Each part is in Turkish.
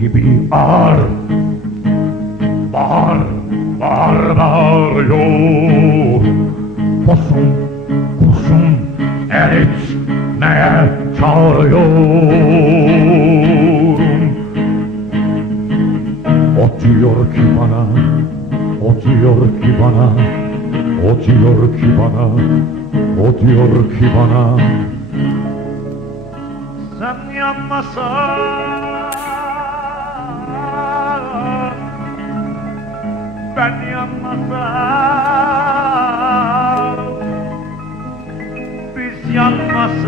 gibi ağır. Bağır, bağır, bağırıyor. Posun, kurşun eritmeye çağırıyorum. O diyor ki bana, o diyor ki bana, o diyor ki bana, o diyor ki bana, sen yanmasan ben yanmasam, biz yanmasak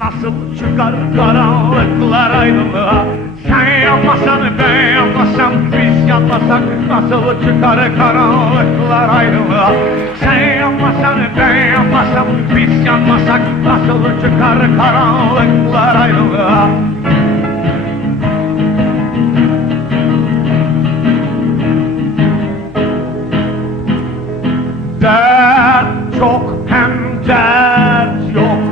nasıl çıkar karanlıklar aydınlığa? Sen yanmasan ben yanmasam, biz yanmasak nasıl çıkar karanlıklar aydınlığa? Sen yanmasan ben yanmasam, biz yanmasak nasıl çıkar karanlıklar aydınlığa? Dert çok hem dert yok,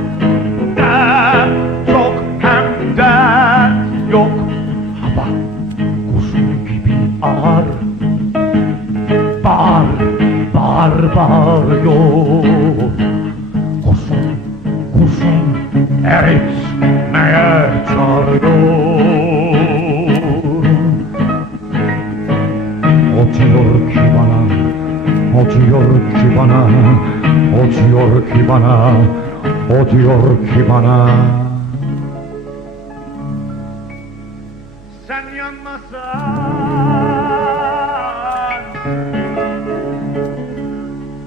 dert çok hem dert yok. Hava kurşun gibi ağır, bağır, bağır, bağırıyor. Kurşun, kurşun eritmeye çağırıyorum. O diyor ki bana, o diyor ki bana, o diyor ki bana, o diyor ki bana, sen yanmasan,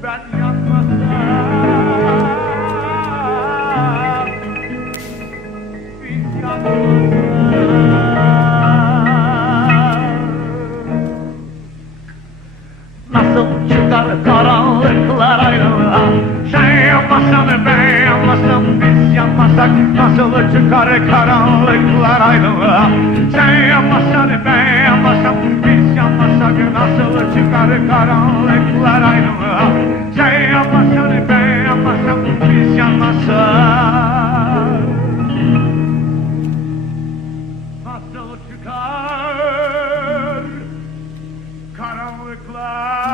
ben yanmasam, biz yanmasak nasıl çıkar karanlıklar aydınlığa? Sen yanmasan ben yanmasam, biz yanmasak nasıl çıkar karanlıklar aydınlığa? Sen yanmasan ben yanmasam, biz yanmasak nasıl çıkar karanlıklar aydınlığa? Sen yanmasan ben yanmasam, biz yanmasak nasıl çıkar karanlıklar?